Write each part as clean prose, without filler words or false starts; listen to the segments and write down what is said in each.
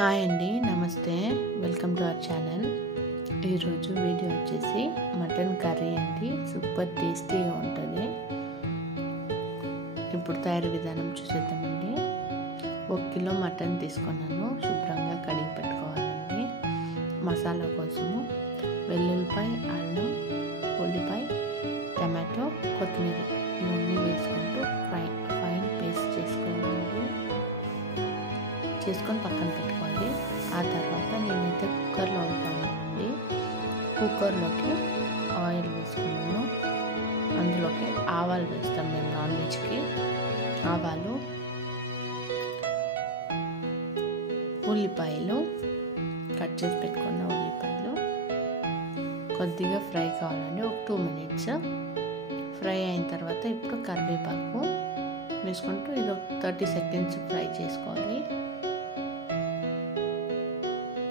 Hi అండి, నమస్తే. Welcome to our channel. ఈరోజు వీడియో వచ్చేసి మటన్ కర్రీ అండి. సూపర్ టేస్టీగా ఉంటుంది. ఇప్పుడు తయారీ విధానం చూసేద్దామండి. 1 కిలో మటన్ తీసుకున్నాను. శుభ్రంగా కడిగి పెట్టుకోవాలండి. మసాలా కోసము వెల్లుల్లిపాయ, అల్లం, ఉల్లిపాయ, టమాటో, కొత్తిమీర ఇవన్నీ వేసుకుంటూ ఫైన్ పేస్ట్ చేసుకోవాలండి. చేసుకొని పక్కన పెట్టుకోవాలి. ఆ తర్వాత నేనైతే కుక్కర్లో ఉంటానండి. కుక్కర్లోకి ఆయిల్ వేసుకున్నాను. అందులోకి ఆవాలు వేస్తాం మేము నాన్ వెజ్కి. ఆవాలు, ఉల్లిపాయలు, కట్ చేసి పెట్టుకున్న ఉల్లిపాయలు కొద్దిగా ఫ్రై కావాలండి. ఒక 2 మినిట్స్ ఫ్రై అయిన తర్వాత ఇప్పుడు కరివేపాకు వేసుకుంటూ ఇది ఒక 30 సెకండ్స్ ఫ్రై చేసుకోవాలి.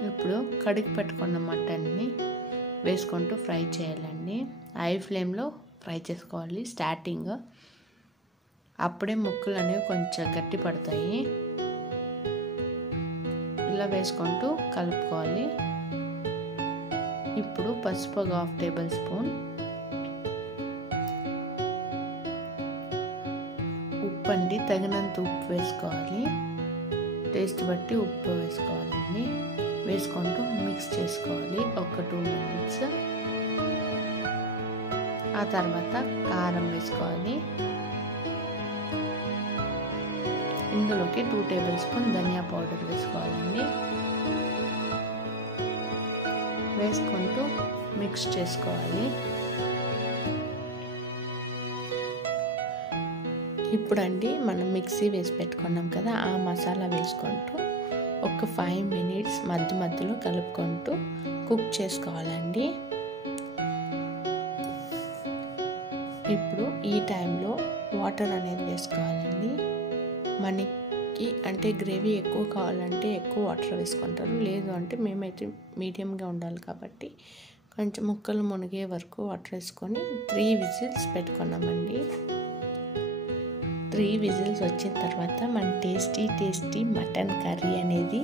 ఇప్పుడు కడిగి పెట్టుకున్న మటన్ని వేసుకుంటూ ఫ్రై చేయాలండి. హై ఫ్లేమ్లో ఫ్రై చేసుకోవాలి స్టార్టింగ్. అప్పుడే ముక్కలు అనేవి కొంచెం గట్టి పడతాయి. ఇలా వేసుకుంటూ కలుపుకోవాలి. ఇప్పుడు పసుపు 1/2 టేబుల్ స్పూన్, ఉప్పు అండి తగినంత ఉప్పు వేసుకోవాలి. టేస్ట్ బట్టి ఉప్పు వేసుకోవాలండి. వేసుకుంటూ మిక్స్ చేసుకోవాలి ఒక 2 మినిట్స్. ఆ తర్వాత కారం వేసుకోవాలి. ఇందులోకి 2 టేబుల్ స్పూన్ ధనియా పౌడర్ వేసుకోవాలండి. వేసుకుంటూ మిక్స్ చేసుకోవాలి. ఇప్పుడండి మనం మిక్సీ వేసి పెట్టుకున్నాం కదా, ఆ మసాలా వేసుకుంటూ ఒక 5 మినిట్స్ మధ్య మధ్యలో కలుపుకుంటూ కుక్ చేసుకోవాలండి. ఇప్పుడు ఈ టైంలో వాటర్ అనేది వేసుకోవాలండి. మనకి అంటే గ్రేవీ ఎక్కువ కావాలంటే ఎక్కువ వాటర్ వేసుకుంటారు. లేదు అంటే మేమైతే మీడియంగా ఉండాలి కాబట్టి కొంచెం ముక్కలు మునిగే వరకు వాటర్ వేసుకొని 3 విజిల్స్ పెట్టుకున్నామండి. 3 విజిల్స్ వచ్చిన తర్వాత మన టేస్టీ మటన్ కర్రీ అనేది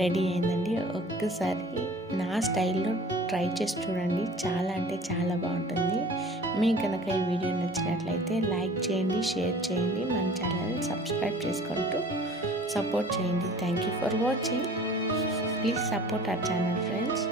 రెడీ అయిందండి. ఒక్కసారి నా స్టైల్లో ట్రై చేసి చూడండి. చాలా అంటే చాలా బాగుంటుంది. మీకు కనుక ఈ వీడియో నచ్చినట్లయితే లైక్ చేయండి, షేర్ చేయండి, మన ఛానల్ని సబ్స్క్రైబ్ చేసుకుంటూ సపోర్ట్ చేయండి. Thank you for watching. Please support our channel friends.